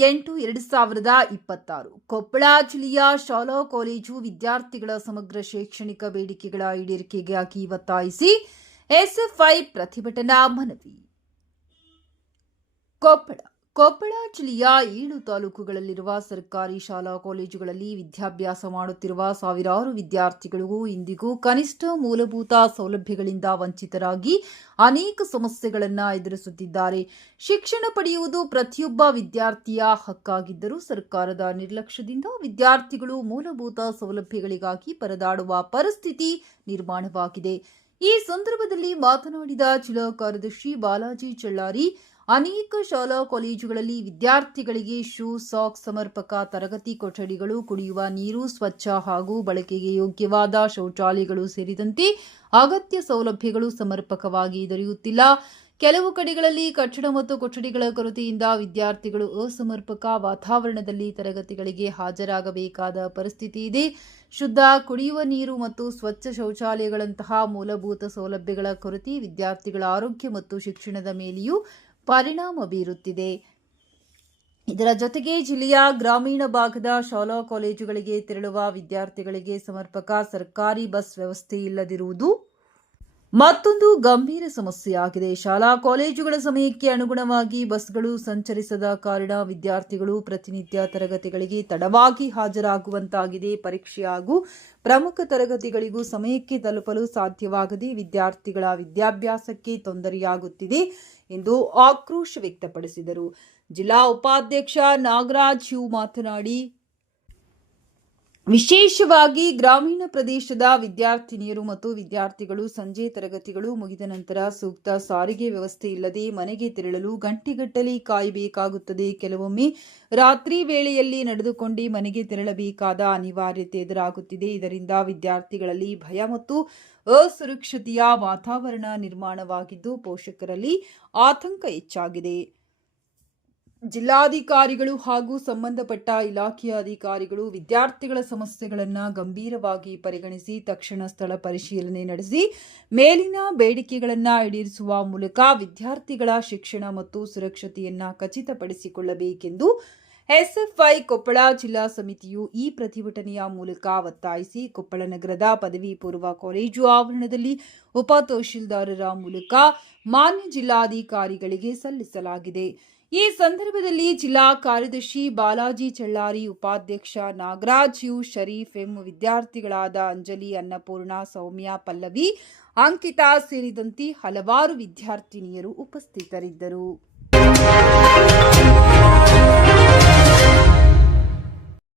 8/8/2026 ಕೊಪ್ಪಳ ಜಿಲ್ಲೆಯ ಶಾಲಾ ಕಾಲೇಜು ವಿದ್ಯಾರ್ಥಿಗಳ ಸಮಗ್ರ ಶೈಕ್ಷಣಿಕ ಬೇಡಿಕೆಗಳ ಈಡೇರಿಕೆಗಾಗಿ ಒತ್ತಾಯಿಸಿ ಎಸ್ಎಫ್ಐ ಪ್ರತಿಭಟನಾ ಮನವಿ. ಕೊಪ್ಪಳ ಜಿಲ್ಲೆಯ 7 ತಾಲೂಕುಗಳಲ್ಲಿರುವ ಸರ್ಕಾರಿ ಶಾಲಾ ಕಾಲೇಜುಗಳಲ್ಲಿ ವಿದ್ಯಾಭ್ಯಾಸ ಮಾಡುತ್ತಿರುವ ಸಾವಿರಾರು ವಿದ್ಯಾರ್ಥಿಗಳು ಇಂದಿಗೂ ಕನಿಷ್ಠ ಮೂಲಭೂತ ಸೌಲಭ್ಯಗಳಿಂದ ವಂಚಿತರಾಗಿ ಅನೇಕ ಸಮಸ್ಯೆಗಳನ್ನು ಎದುರಿಸುತ್ತಿದ್ದಾರೆ. ಶಿಕ್ಷಣ ಪಡೆಯುವುದು ಪ್ರತಿಯೊಬ್ಬ ವಿದ್ಯಾರ್ಥಿಯ ಹಕ್ಕಾಗಿದ್ದರೂ ಸರ್ಕಾರದ ನಿರ್ಲಕ್ಷ್ಯದಿಂದ ವಿದ್ಯಾರ್ಥಿಗಳು ಮೂಲಭೂತ ಸೌಲಭ್ಯಗಳಿಗಾಗಿ ಪರದಾಡುವ ಪರಿಸ್ಥಿತಿ ನಿರ್ಮಾಣವಾಗಿದೆ. ಈ ಸಂದರ್ಭದಲ್ಲಿ ಮಾತನಾಡಿದ ಜಿಲ್ಲಾ ಕಾರ್ಯದರ್ಶಿ ಬಾಲಾಜಿ ಚಳ್ಳಾರಿ, ಅನೇಕ ಶಾಲಾ ಕಾಲೇಜುಗಳಲ್ಲಿ ವಿದ್ಯಾರ್ಥಿಗಳಿಗೆ ಶೂ, ಸಾಕ್ಸ್, ಸಮರ್ಪಕ ತರಗತಿ ಕೊಠಡಿಗಳು, ಕುಡಿಯುವ ನೀರು, ಸ್ವಚ್ಛ ಹಾಗೂ ಬಳಕೆಗೆ ಯೋಗ್ಯವಾದ ಶೌಚಾಲಯಗಳು ಸೇರಿದಂತೆ ಅಗತ್ಯ ಸೌಲಭ್ಯಗಳು ಸಮರ್ಪಕವಾಗಿ ದೊರೆಯುತ್ತಿಲ್ಲ. ಕೆಲವು ಕಡೆಗಳಲ್ಲಿ ಕಟ್ಟಡ ಮತ್ತು ಕೊಠಡಿಗಳ ಕೊರತೆಯಿಂದ ವಿದ್ಯಾರ್ಥಿಗಳು ಅಸಮರ್ಪಕ ವಾತಾವರಣದಲ್ಲಿ ತರಗತಿಗಳಿಗೆ ಹಾಜರಾಗಬೇಕಾದ ಪರಿಸ್ಥಿತಿ ಇದೆ. ಶುದ್ಧ ಕುಡಿಯುವ ನೀರು ಮತ್ತು ಸ್ವಚ್ಛ ಶೌಚಾಲಯಗಳಂತಹ ಮೂಲಭೂತ ಸೌಲಭ್ಯಗಳ ಕೊರತೆ ವಿದ್ಯಾರ್ಥಿಗಳ ಆರೋಗ್ಯ ಮತ್ತು ಶಿಕ್ಷಣದ ಮೇಲೆಯೂ ಪರಿಣಾಮ ಬೀರುತ್ತಿದೆ. ಇದರ ಜೊತೆಗೆ ಜಿಲ್ಲೆಯ ಗ್ರಾಮೀಣ ಭಾಗದ ಶಾಲಾ ಕಾಲೇಜುಗಳಿಗೆ ತೆರಳುವ ವಿದ್ಯಾರ್ಥಿಗಳಿಗೆ ಸಮರ್ಪಕ ಸರ್ಕಾರಿ ಬಸ್ ವ್ಯವಸ್ಥೆ ಇಲ್ಲದಿರುವುದು ಮತ್ತೊಂದು ಗಂಭೀರ ಸಮಸ್ಯೆಯಾಗಿದೆ. ಶಾಲಾ ಕಾಲೇಜುಗಳ ಸಮಯಕ್ಕೆ ಅನುಗುಣವಾಗಿ ಬಸ್ಗಳು ಸಂಚರಿಸದ ಕಾರಣ ವಿದ್ಯಾರ್ಥಿಗಳು ಪ್ರತಿನಿತ್ಯ ತರಗತಿಗಳಿಗೆ ತಡವಾಗಿ ಹಾಜರಾಗುವಂತಾಗಿದೆ. ಪರೀಕ್ಷೆ ಹಾಗೂ ಪ್ರಮುಖ ತರಗತಿಗಳಿಗೂ ಸಮಯಕ್ಕೆ ತಲುಪಲು ಸಾಧ್ಯವಾಗದೆ ವಿದ್ಯಾರ್ಥಿಗಳ ವಿದ್ಯಾಭ್ಯಾಸಕ್ಕೆ ತೊಂದರೆಯಾಗುತ್ತಿದೆ ಎಂದು ಆಕ್ರೋಶ ವ್ಯಕ್ತಪಡಿಸಿದರು. ಜಿಲ್ಲಾ ಉಪಾಧ್ಯಕ್ಷ ನಾಗರಾಜ್ ಯು ಮಾತನಾಡಿ, ವಿಶೇಷವಾಗಿ ಗ್ರಾಮೀಣ ಪ್ರದೇಶದ ವಿದ್ಯಾರ್ಥಿನಿಯರು ಮತ್ತು ವಿದ್ಯಾರ್ಥಿಗಳು ಸಂಜೆ ತರಗತಿಗಳು ಮುಗಿದ ನಂತರ ಸೂಕ್ತ ಸಾರಿಗೆ ವ್ಯವಸ್ಥೆ ಇಲ್ಲದೆ ಮನೆಗೆ ತೆರಳಲು ಗಂಟೆಗಟ್ಟಲೆ ಕಾಯಬೇಕಾಗುತ್ತದೆ. ಕೆಲವೊಮ್ಮೆ ರಾತ್ರಿ ವೇಳೆಯಲ್ಲಿ ನಡೆದುಕೊಂಡು ಮನೆಗೆ ತೆರಳಬೇಕಾದ ಅನಿವಾರ್ಯತೆ ಎದುರಾಗುತ್ತಿದೆ. ಇದರಿಂದ ವಿದ್ಯಾರ್ಥಿಗಳಲ್ಲಿ ಭಯ ಮತ್ತು ಅಸುರಕ್ಷತೆಯ ವಾತಾವರಣ ನಿರ್ಮಾಣವಾಗಿದ್ದು ಪೋಷಕರಲ್ಲಿ ಆತಂಕ ಹೆಚ್ಚಾಗಿದೆ. ಜಿಲ್ಲಾಧಿಕಾರಿಗಳು ಹಾಗೂ ಸಂಬಂಧಪಟ್ಟ ಇಲಾಖೆಯ ಅಧಿಕಾರಿಗಳು ವಿದ್ಯಾರ್ಥಿಗಳ ಸಮಸ್ಯೆಗಳನ್ನು ಗಂಭೀರವಾಗಿ ಪರಿಗಣಿಸಿ ತಕ್ಷಣ ಸ್ಥಳ ಪರಿಶೀಲನೆ ನಡೆಸಿ ಮೇಲಿನ ಬೇಡಿಕೆಗಳನ್ನು ಈಡೇರಿಸುವ ಮೂಲಕ ವಿದ್ಯಾರ್ಥಿಗಳ ಶಿಕ್ಷಣ ಮತ್ತು ಸುರಕ್ಷತೆಯನ್ನು ಖಚಿತಪಡಿಸಿಕೊಳ್ಳಬೇಕೆಂದು ಎಸ್ಎಫ್ಐ ಕೊಪ್ಪಳ ಜಿಲ್ಲಾ ಸಮಿತಿಯು ಈ ಪ್ರತಿಭಟನೆಯ ಮೂಲಕ ಒತ್ತಾಯಿಸಿ ಕೊಪ್ಪಳ ನಗರದ ಪದವಿ ಪೂರ್ವ ಕಾಲೇಜು ಆವರಣದಲ್ಲಿ ಉಪ ತಹಶೀಲ್ದಾರರ ಮೂಲಕ ಮಾನ್ಯ ಜಿಲ್ಲಾಧಿಕಾರಿಗಳಿಗೆ ಸಲ್ಲಿಸಲಾಗಿದೆ. ಈ ಸಂದರ್ಭದಲ್ಲಿ ಜಿಲ್ಲಾ ಕಾರ್ಯದರ್ಶಿ ಬಾಲಾಜಿ ಚಳ್ಳಾರಿ, ಉಪಾಧ್ಯಕ್ಷ ನಾಗರಾಜ್ ಯು, ಶರೀಫ್ ಎಂ, ವಿದ್ಯಾರ್ಥಿಗಳಾದ ಅಂಜಲಿ, ಅನ್ನಪೂರ್ಣ, ಸೌಮ್ಯ, ಪಲ್ಲವಿ, ಅಂಕಿತಾ ಸೇರಿದಂತೆ ಹಲವಾರು ವಿದ್ಯಾರ್ಥಿನಿಯರು ಉಪಸ್ಥಿತರಿದ್ದರು.